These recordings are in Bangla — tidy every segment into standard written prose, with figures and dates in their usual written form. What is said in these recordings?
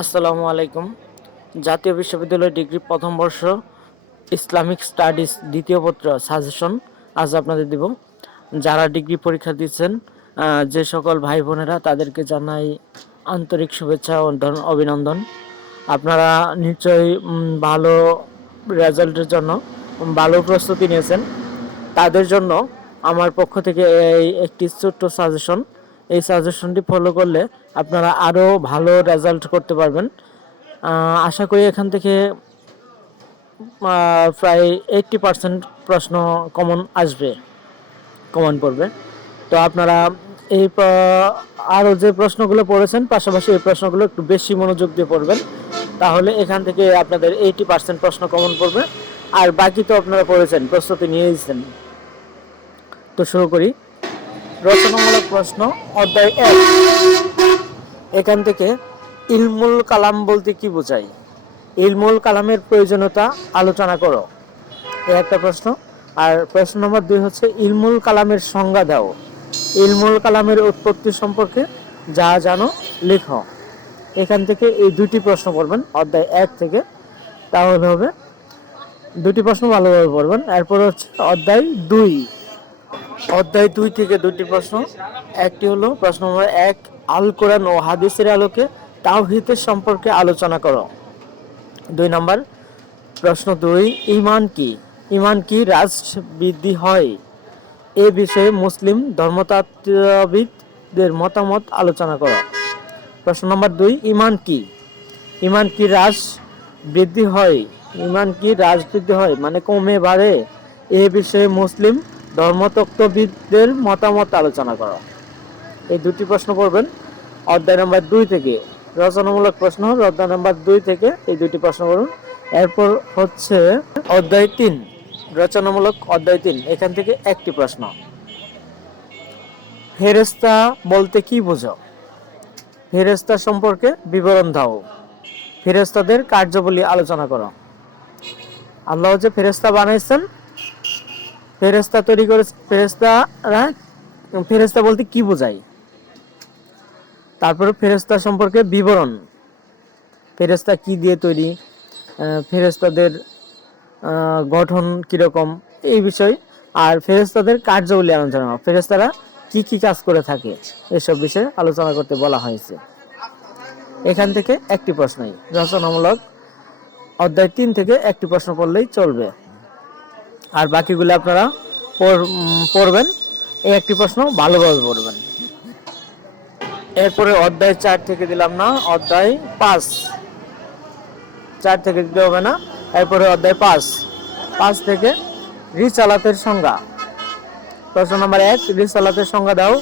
আসসালামু আলাইকুম। জাতীয় বিশ্ববিদ্যালয় ডিগ্রি প্রথম বর্ষ ইসলামিক স্টাডিজ দ্বিতীয় পত্র সাজেশন আজ আপনাদের দিব। যারা ডিগ্রি পরীক্ষা দিচ্ছেন যে সকল ভাই বোনেরা তাদেরকে জানাই আন্তরিক শুভেচ্ছা ও অভিনন্দন। আপনারা নিশ্চয়ই ভালো রেজাল্টের জন্য ভালো প্রস্তুতি নিয়েছেন। তাদের জন্য আমার পক্ষ থেকে এই একটি ছোট্ট সাজেশন। এই সাজেশনটি ফলো করলে আপনারা আরও ভালো রেজাল্ট করতে পারবেন। আশা করি এখান থেকে প্রায় 80% প্রশ্ন কমন পড়বে। তো আপনারা এই আরও যে প্রশ্নগুলো পড়েছেন পাশাপাশি এই প্রশ্নগুলো একটু বেশি মনোযোগ দিয়ে পড়বেন, তাহলে এখান থেকে আপনাদের 80% প্রশ্ন কমন পড়বে। আর বাকি তো আপনারা পড়েছেন, প্রস্তুতি নিয়েছেন। তো শুরু করি। রচনামূলক প্রশ্ন, অধ্যায় 1। এখান থেকে ইলমুল কালাম বলতে কি বোঝায়? ইলমুল কালামের প্রয়োজনীয়তা আলোচনা করো, এই একটা প্রশ্ন। আর প্রশ্ন নম্বর 2 হচ্ছে ইলমুল কালামের সংজ্ঞা দাও। ইলমুল কালামের উৎপত্তি সম্পর্কে যা জানো লেখো। এখান থেকে এই দুটি প্রশ্ন পড়বেন অধ্যায় 1 থেকে, তাহলে হবে দুটি প্রশ্ন ভালোভাবে পড়বেন। এরপর হচ্ছে অধ্যায় 2। অধ্যায় 2 থেকে দুটি প্রশ্ন। একটি হলো প্রশ্ন নম্বর 1, আল কোরআন ও হাদিসের আলোকে তাওহীদের সম্পর্কে আলোচনা করো। 2 নম্বর প্রশ্ন 2, ঈমান কি? ঈমান কি রাষ্ট্র বৃদ্ধি হয়? এ বিষয়ে মুসলিম ধর্মতত্ত্ববিদদের মতামত আলোচনা করো। প্রশ্ন নম্বর 2, ঈমান কি? ঈমান কি রাষ্ট্র বৃদ্ধি হয়? ঈমান কি রাষ্ট্র বৃদ্ধি হয় মানে কমে বাড়ে? এ বিষয়ে মুসলিম ধর্মতত্ত্ববিদদের মতামত আলোচনা করো। এই দুটি প্রশ্ন পড়বেন অধ্যায় নম্বর 2 থেকে। রচনামূলক প্রশ্ন অধ্যায় নম্বর 2 থেকে এই দুটি প্রশ্ন পড়ুন। এরপর হচ্ছে অধ্যায় 3, রচনামূলক অধ্যায় 3। এখান থেকে একটি প্রশ্ন, ফেরেশতা বলতে কি বোঝো? ফেরেশতা সম্পর্কে বিবরণ দাও। ফেরেশতাদের কার্যাবলী আলোচনা করো। আল্লাহ যে ফেরেশতা বানাইছেন, ফেরেশতা তৈরি করেছে, ফেরেশতা বলতে কি বোঝায়? তারপরে ফেরেশতা সম্পর্কে বিবরণ, ফেরেশতা কি দিয়ে তৈরি, ফেরেশতাদের গঠন কিরকম, এই বিষয়। আর ফেরেশতাদের কার্যাবলী আলোচনা, ফেরেশতারা কি কি কাজ করে থাকে, এসব বিষয়ে আলোচনা করতে বলা হয়েছে। এখান থেকে একটি প্রশ্নই, রচনামূলক অধ্যায় 3 থেকে একটি প্রশ্ন পড়লেই চলবে। আর বাকিগুলো আপনারা পড়বেন, এই একটি প্রশ্ন ভালোভাবে পড়বেন। এরপরে অধ্যায় 4 থেকে দিলাম না, অধ্যায় 5। 4 থেকে দিতে হবে না। এরপরে অধ্যায় 5 থেকে রিসালাতের সংজ্ঞা। প্রশ্ন নম্বর 1, রিসালাতের সংজ্ঞা দাও।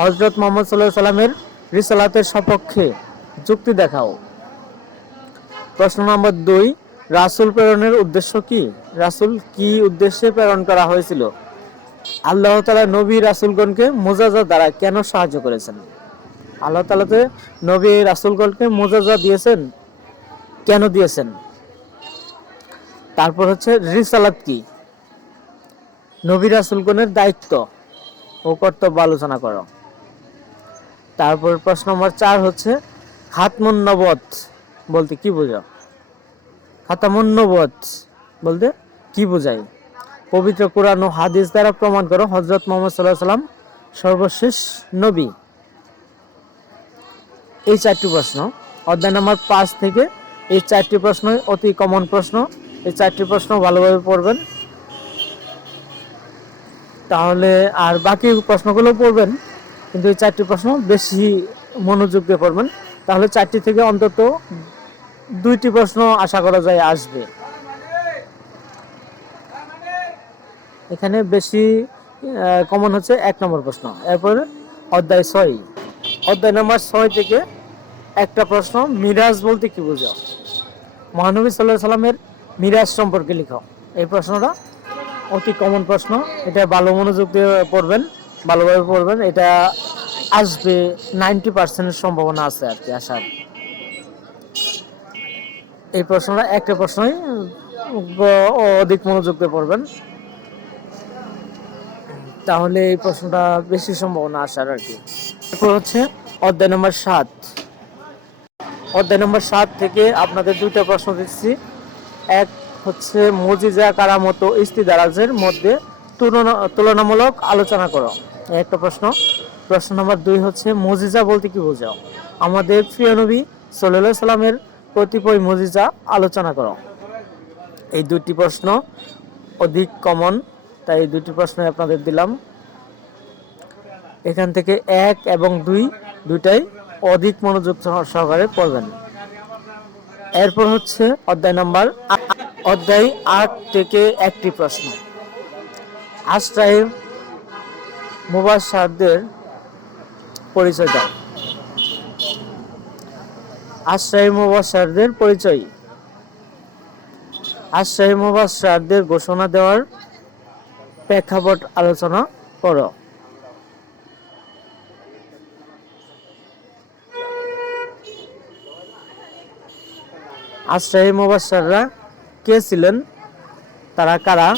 হযরত মুহাম্মদ সাল্লাল্লাহু আলাইহি সাল্লামের রিসালাতের সপক্ষে যুক্তি দেখাও। প্রশ্ন নম্বর 2, রাসূল প্রেরণের উদ্দেশ্য কি? রাসূল কি উদ্দেশ্যে প্রেরণ করা হয়েছিল? আল্লাহ তাআলা নবী রাসূলগণকে মুজিজা দ্বারা কেন সাহায্য করেছেন? আল্লাহ তাআলা যে নবী রাসূলগণকে মুজিজা দিয়েছেন, কেন দিয়েছেন? তারপর হচ্ছে রিসালাত কি? নবী রাসূলগণের দায়িত্ব ও কর্তব্য আলোচনা করো। তারপর প্রশ্ন নম্বর 4 হচ্ছে খাতমুন নবুয়ত বলতে কি বোঝো? খাতামুন নবুয়ত বলতে কি বোঝায়? পবিত্র কোরআন ও হাদিস দ্বারা প্রমাণ করো হযরত মুহাম্মদ সাল্লাল্লাহু আলাইহি সাল্লাম সর্বশেষ নবী। এই 4টি প্রশ্ন অধ্যায় নম্বর 5 থেকে, এই 4টি প্রশ্ন অতি কমন প্রশ্ন। এই 4টি প্রশ্ন ভালোভাবে পড়বেন, তাহলে আর বাকি প্রশ্নগুলো পড়বেন, কিন্তু এই 4টি প্রশ্ন বেশি মনোযোগ দিয়ে পড়বেন, তাহলে 4টি থেকে অন্তত 2টি প্রশ্ন আশা করা যায় আসবে। এখানে বেশি কমন হচ্ছে 1 নম্বর প্রশ্ন। এরপর অধ্যায় 6। অধ্যায় নম্বর 6 থেকে একটা প্রশ্ন, মিরাজ বলতে কি বোঝো? মহানবী সাল্লাল্লাহু আলাইহি সাল্লামের মিরাজ সম্পর্কে লিখো। এই প্রশ্নটা অতি কমন প্রশ্ন, এটা ভালো মনোযোগ দিয়ে পড়বেন, ভালোভাবে পড়বেন, এটা আসবে 90% সম্ভাবনা আছে আর কি আসার। এই প্রশ্নটা একটা প্রশ্নই অধিক মনোযোগ দিয়ে পড়বেন, তাহলে এই প্রশ্নটা বেশি সম্ভাবনা আসার আর কি। এরপর হচ্ছে অধ্যায় নম্বর 7। অধ্যায় নম্বর 7 থেকে আপনাদের দুইটা প্রশ্ন দিচ্ছি। এক হচ্ছে মুজিজা কারামত ও ইস্তিদারাজের মধ্যে তুলনামূলক আলোচনা করো, এই একটা প্রশ্ন। প্রশ্ন নম্বর 2 হচ্ছে মুজিজা বলতে কি বোঝাও? আমাদের প্রিয় নবী সাল্লাল্লাহু আলাইহি সাল্লামের কতিপয় মুজিজা আলোচনা করো। এই দুটি প্রশ্ন অধিক কমন, তাই এই দুটি প্রশ্ন আপনাদের দিলাম। এখান থেকে 1 এবং 2 দুইটাই অধিক মনোযোগ সহকারে পড়বেন। এরপর হচ্ছে অধ্যায় 8 থেকে একটি প্রশ্ন। আশরায়ে মুবাশশারদের পরিচয় দাও। আশরায়ে মুবাশশারদের পরিচয়। আশরায়ে মুবাশশারদের ঘোষণা দেওয়ার প্রেক্ষাপট আলোচনা করো। আশরায়ে মুবাশশাররা কে ছিলেন, তারা কারা,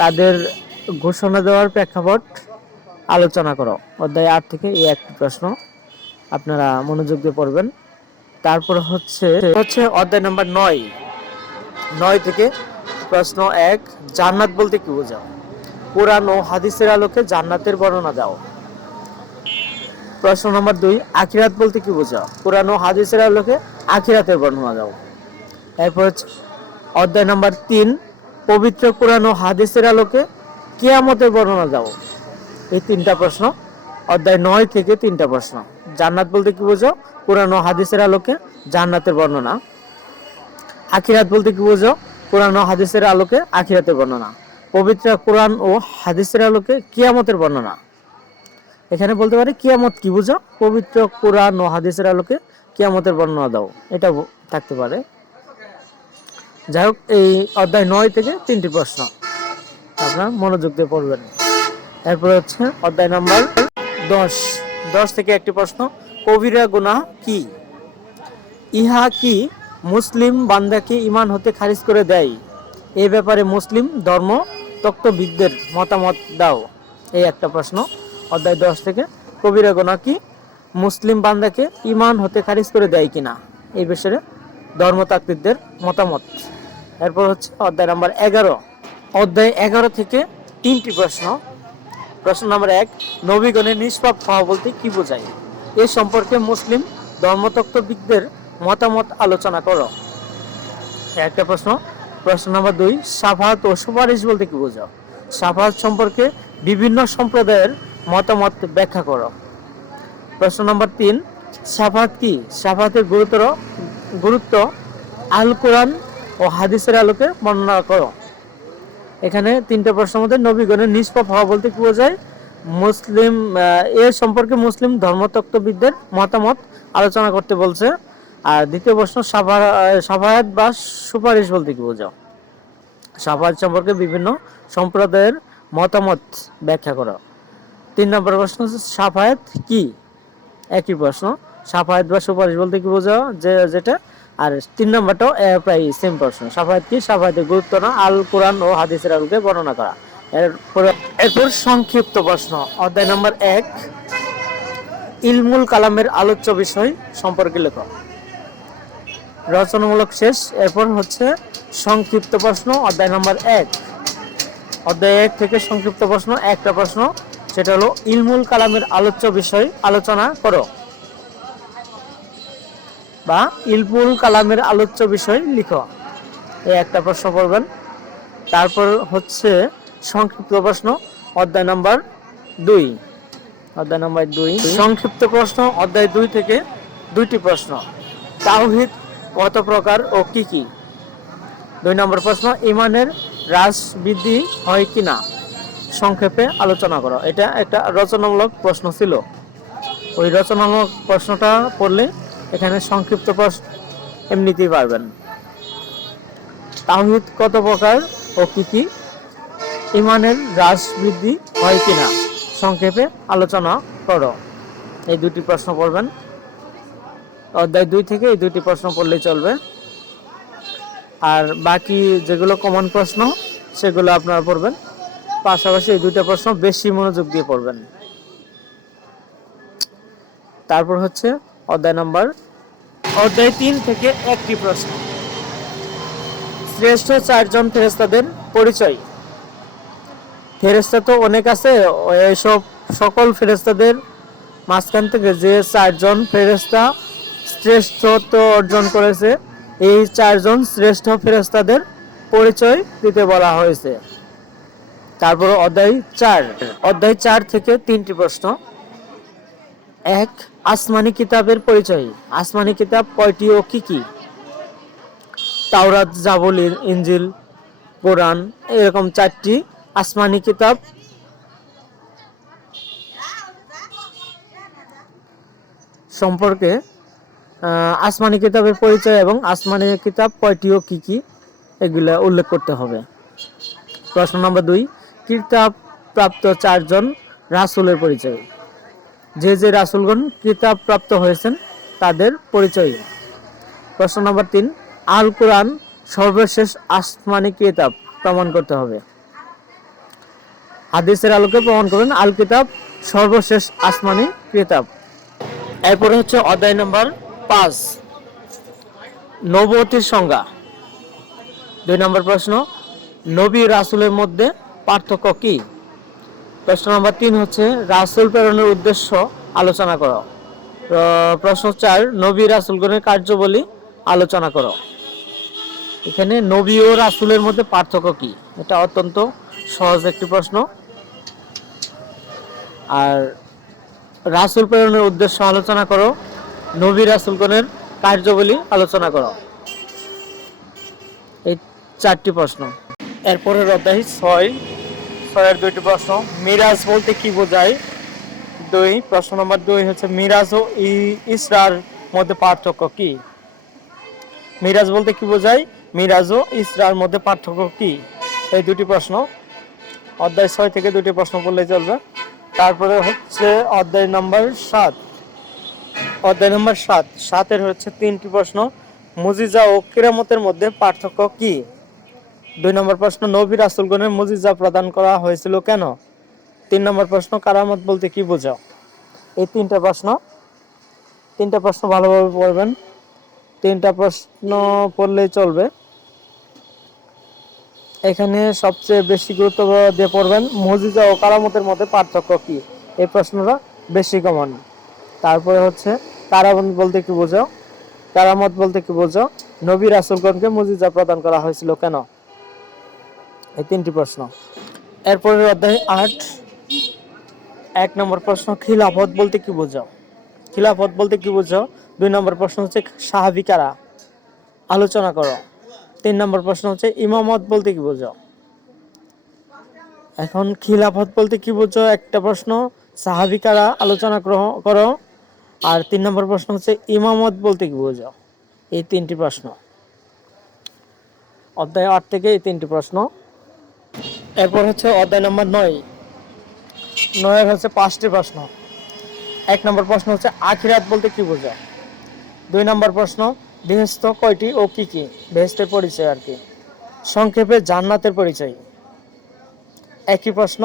তাদের ঘোষণা দেওয়ার প্রেক্ষাপট আলোচনা করো। অধ্যায় 8 থেকে এই একটি প্রশ্ন, আপনারা মনোযোগ দিয়ে পড়বেন। তারপর হচ্ছে অধ্যায় নম্বর 9 থেকে প্রশ্ন 1, জান্নাত বলতে কি বোঝাও? কোরআন ও হাদিসের আলোকে জান্নাতের বর্ণনা দাও। প্রশ্ন নম্বর 2, আখিরাত বলতে কি বোঝাও? কোরআন ও হাদিসের আলোকে আখিরাতের বর্ণনা দাও। এরপর অধ্যায় নম্বর 3, পবিত্র কোরআন ও হাদিসের আলোকে কিয়ামতের বর্ণনা দাও। এই তিনটা প্রশ্ন অধ্যায় 9 থেকে তিনটা প্রশ্ন। জান্নাত বলতে কি বোঝাও? কোরআন ও হাদিসের আলোকে জান্নাতের বর্ণনা। আখিরাত বলতে কি বোঝাও? কোরআন ও হাদিসের আলোকে আখিরাতের বর্ণনা। পবিত্র কোরআন ও হাদিসের আলোকে কিয়ামতের বর্ণনা। এখানে বলতে পারে কিয়ামত কি বোঝাও? পবিত্র কোরআন ও হাদিসের আলোকে কিয়ামতের বর্ণনা দাও, এটা থাকতে পারে। যাই হোক, এই অধ্যায় 9 থেকে তিনটি প্রশ্ন, আপনারা মনোযোগ দিয়ে পড়বেন। এরপর হচ্ছে অধ্যায় নাম্বার 10 থেকে একটি প্রশ্ন, কবিরা গুনাহ কি? ইহা কি মুসলিম বান্দাকে ঈমান হতে খারিজ করে দেয়? এই ব্যাপারে মুসলিম ধর্ম তত্ত্ববিদদের মতামত দাও। এই একটা প্রশ্ন অধ্যায় 10 থেকে, কবিরা গুনাহ কি, মুসলিম বান্দাকে ঈমান হতে খারিজ করে দেয় কিনা, এই বিষয়ে ধর্মতাত্ত্বিকদের মতামত। এরপর হচ্ছে অধ্যায় নাম্বার 11। অধ্যায় 11 থেকে তিনটি প্রশ্ন। প্রশ্ন নাম্বার 1, নবীগণের নিষ্পাপ হওয়া বলতে কি বোঝায়? এ সম্পর্কে মুসলিম ধর্মতত্ত্ববিদদের মতামত আলোচনা করো। একটা প্রশ্ন। প্রশ্ন নাম্বার 2, শাফাআত ও সুপারিশ বলতে কি বোঝাও? শাফাআত সম্পর্কে বিভিন্ন সম্প্রদায়ের মতামত ব্যাখ্যা করো। প্রশ্ন নাম্বার 3, শাফাআত কি? শাফাআতের গুরুত্ব আল কোরআন ও হাদিসের আলোকে বর্ণনা করো। এখানে তিনটে প্রশ্নের মধ্যে নবীগণের নিষ্পাপ হওয়া বলতে কি বোঝায়, মুসলিম এ সম্পর্কে মুসলিম ধর্মতত্ত্ববিদদের মতামত আলোচনা করতে বলছে। আর দ্বিতীয় প্রশ্ন, শাফায়াত বা সুপারিশ বলতে কি বোঝাও? শাফায়াত সম্পর্কে বিভিন্ন সম্প্রদায়ের মতামত ব্যাখ্যা করো। 3 নম্বর প্রশ্ন হচ্ছে শাফায়াত কি? একই প্রশ্ন, শাফায়াত বা সুপারিশ বলতে কি বোঝাও, যেটা। আর 3 নম্বরটাও প্রায় সেম প্রশ্ন, শাফায়াত কি, শাফায়াতের গুরুত্ব না আল কোরআন ও হাদিসের আলোকে বর্ণনা করা। এরপর সংক্ষিপ্ত প্রশ্ন, অধ্যায় নম্বর 1, ইলমুল কালামের আলোচ্য বিষয় সম্পর্কে লেখো। রচনামূলক শেষ। এরপর হচ্ছে সংক্ষিপ্ত প্রশ্ন, অধ্যায় নম্বর 1। অধ্যায় 1 থেকে সংক্ষিপ্ত প্রশ্ন, একটা প্রশ্ন, সেটা হলো ইলমুল কালামের আলোচ্য বিষয় আলোচনা করো, বা ইলমুল কালামের আলোচ্য বিষয় লিখো। এই একটা প্রশ্ন পড়বেন। তারপর হচ্ছে সংক্ষিপ্ত প্রশ্ন, অধ্যায় নাম্বার 2। অধ্যায় নাম্বার 2 সংক্ষিপ্ত প্রশ্ন, অধ্যায় 2 থেকে দুইটি প্রশ্ন। তাওহীদ কত প্রকার ও কি কি? 2 নম্বর প্রশ্ন, ঈমানের হ্রাস বৃদ্ধি হয় কিনা, সংক্ষেপে আলোচনা করো। এটা একটা রচনামূলক প্রশ্ন ছিল, ওই রচনামূলক প্রশ্নটা পড়লে এখানে সংক্ষিপ্ত প্রশ্ন এমনিতেই পারবেন। তাওহীদ কত প্রকার ও কি কি, ঈমানের হ্রাস বৃদ্ধি হয় কিনা, সংক্ষেপে আলোচনা করো। এই দুটি প্রশ্ন পড়বেন। অধ্যায় 2 থেকে এই দুটি প্রশ্ন পড়লেই চলবে। আর বাকি যেগুলো কমন প্রশ্ন সেগুলো আপনারা পড়বেন, পাশাপাশি এই দুটো প্রশ্ন বেশি মনোযোগ দিয়ে পড়বেন। তারপর হচ্ছে অধ্যায় নাম্বার অধ্যায় 3 থেকে একটি প্রশ্ন। শ্রেষ্ঠ 4 জন ফেরেশতাদের পরিচয়। ফেরেশতা তো অনেক আছে, এইসব সকল ফেরেশতাদের মাঝখান থেকে যে 4 জন ফেরেশতা শ্রেষ্ঠত্ব অর্জন করেছে, এই 4 জন শ্রেষ্ঠ ফেরেশতাদের পরিচয় দিতে বলা হয়েছে। তারপর অধ্যায় 4 থেকে 3টি প্রশ্ন। 1. আসমানি কিতাবের পরিচয়। আসমানি কিতাব কয়টি ও কি কি? তাওরাত, জাবুর, ইনজিল, কোরআন, এরকম 4টি আসমানি কিতাব সম্পর্কে আসমানি কিতাবের পরিচয় এবং আসমানি কিতাব কয়টি ও কি কি এগুলা উল্লেখ করতে হবে। প্রশ্ন নম্বর 2, কিতাব প্রাপ্ত 4 জন রাসূলের পরিচয়। যে রাসূলগণ কিতাব প্রাপ্ত হয়েছেন তাদের পরিচয়। প্রশ্ন নম্বর 3, আল কোরআন সর্বশেষ আসমানি কিতাব প্রমাণ করতে হবে। হাদিসের আলোকে প্রমাণ করুন আল কিতাব সর্বশেষ আসমানি কিতাব। এরপরে হচ্ছে অধ্যায় নম্বর 5, নবুয়তের সংজ্ঞা। 2 নম্বর প্রশ্ন, নবী রাসূলের মধ্যে পার্থক্য কি? প্রশ্ন নম্বর 3 হচ্ছে রাসূল প্রেরণের উদ্দেশ্য আলোচনা করো। প্রশ্ন 4, নবী রাসূলগণের কার্যাবলী আলোচনা করো। এখানে নবী ও রাসূলের মধ্যে পার্থক্য কি? এটা অত্যন্ত সহজ একটি প্রশ্ন। আর রাসূল প্রেরণের উদ্দেশ্য আলোচনা করো, নবী রাসূলগণের কার্যাবলী আলোচনা করো। এই 4টি প্রশ্ন। এরপরের অধ্যায় 6-এর 2টি প্রশ্ন। মিরাজ বলতে কি বোঝায়? 2, প্রশ্ন নম্বর 2 হচ্ছে মিরাজ ও ইসরার মধ্যে পার্থক্য কি? মিরাজ বলতে কি বোঝায়? মিরাজ ও ইসরার মধ্যে পার্থক্য কি? এই 2টি প্রশ্ন। অধ্যায় 6 থেকে 2টি প্রশ্ন পড়লেই চলবে। তারপরে হচ্ছে অধ্যায় নম্বর 7। অধ্যায় নম্বর 7-এর হচ্ছে 3টি প্রশ্ন। মুজিজা ও কিরামতের মধ্যে পার্থক্য কি? 2 নম্বর প্রশ্ন, নবী রাসূলগণের মুজিজা প্রদান করা হয়েছিল কেন? 3 নম্বর প্রশ্ন, কারামত বলতে কি বোঝাও? এই 3টা প্রশ্ন ভালোভাবে পড়বেন। 3টা প্রশ্ন পড়লেই চলবে। এখানে সবচেয়ে বেশি গুরুত্ব দিয়ে পড়বেন মুজিজা ও কারামতের মধ্যে পার্থক্য কি, এই প্রশ্নটা বেশি কমন। তারপরে হচ্ছে কারামত বলতে কি বোঝাও? কারামত বলতে কি বোঝাও? নবী রাসূলগণকে মুজিজা প্রদান করা হয়েছিল কেন? এই 3টি প্রশ্ন। এরপরের অধ্যায় 8, 1 নম্বর প্রশ্ন, খিলাফত বলতে কি বোঝাও? খিলাফত বলতে কি বোঝাও? 2 নম্বর প্রশ্ন হচ্ছে সাহাবী কারা, আলোচনা করো। 3 নম্বর প্রশ্ন হচ্ছে ইমামত বলতে কি বোঝাও? এখন খিলাফত বলতে কি বোঝাও একটা প্রশ্ন, সাহাবী কারা আলোচনা করো। আর 3 নম্বর প্রশ্ন হচ্ছে ইমামত বলতে কি বোঝাও? এই 3টি প্রশ্ন। অধ্যায় 8 থেকে এই 3টি প্রশ্ন। এরপর হচ্ছে অধ্যায় নম্বর 9-এর হচ্ছে 5টি প্রশ্ন। 1 নম্বর প্রশ্ন হচ্ছে আখিরাত বলতে কি বোঝায়? 2 নম্বর প্রশ্ন, বেহেশত কয়টি ও কি কি? বেহেশতের পরিচয় আর কি। সংক্ষেপে জান্নাতের পরিচয়। একই প্রশ্ন,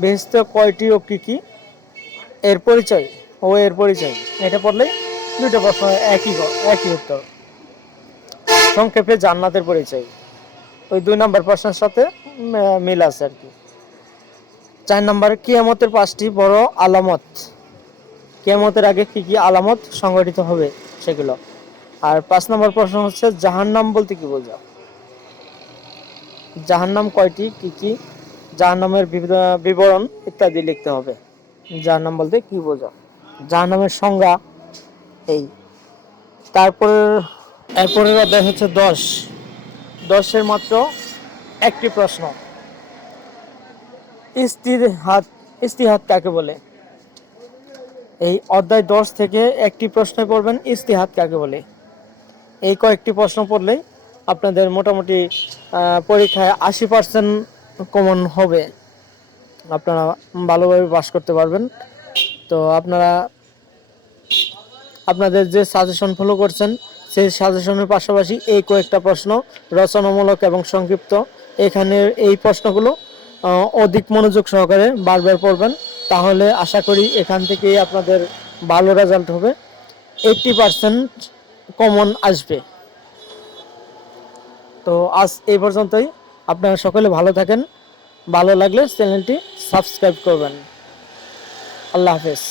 বেহেশত কয়টি ও কি কি, এর পরিচয় ও এর পরিচয়। এটা পড়লেই 2টা প্রশ্ন একই উত্তর। সংক্ষেপে জান্নাতের পরিচয় ওই 2 নম্বর প্রশ্নের সাথে মিল আছে আর কি। 4 নম্বর, কিয়ামতের 5টি বড় আলামত। কিয়ামতের আগে কি কি আলামত সংঘটিত হবে সেগুলো। আর 5 নম্বর প্রশ্ন হচ্ছে জাহান্নাম বলতে কি বোঝাও? জাহান্নাম কয়টি, কি কি, জাহান্নামের বিবরণ ইত্যাদি লিখতে হবে। জাহান্নাম বলতে কি বোঝাও, জাহান্নামের সংজ্ঞা এই। এরপরের অধ্যায় হচ্ছে 10-এর মাত্র একটি প্রশ্ন, ইস্তিহাদ কাকে বলে? এই অধ্যায় 10 থেকে একটি প্রশ্ন পড়বেন, ইস্তিহাদ কাকে বলে। এই কয়েকটি প্রশ্ন পড়লেই আপনাদের মোটামুটি পরীক্ষায় 80% কমন হবে, আপনারা ভালোভাবে পাস করতে পারবেন। তো আপনারা আপনাদের যে সাজেশন ফলো করছেন সেই সাজেশনের পাশাপাশি এই কয়েকটা প্রশ্ন রচনামূলক এবং সংক্ষিপ্ত, এখানে এই প্রশ্নগুলো অধিক মনোযোগ সহকারে বারবার পড়বেন, তাহলে আশা করি এখান থেকেই আপনাদের ভালো রেজাল্ট হবে। 80% কমন আসবে। তো আজ এই পর্যন্তই। আপনারা সকলে ভালো থাকেন। ভালো লাগলে চ্যানেলটি সাবস্ক্রাইব করবেন। আল্লাহ হাফেজ।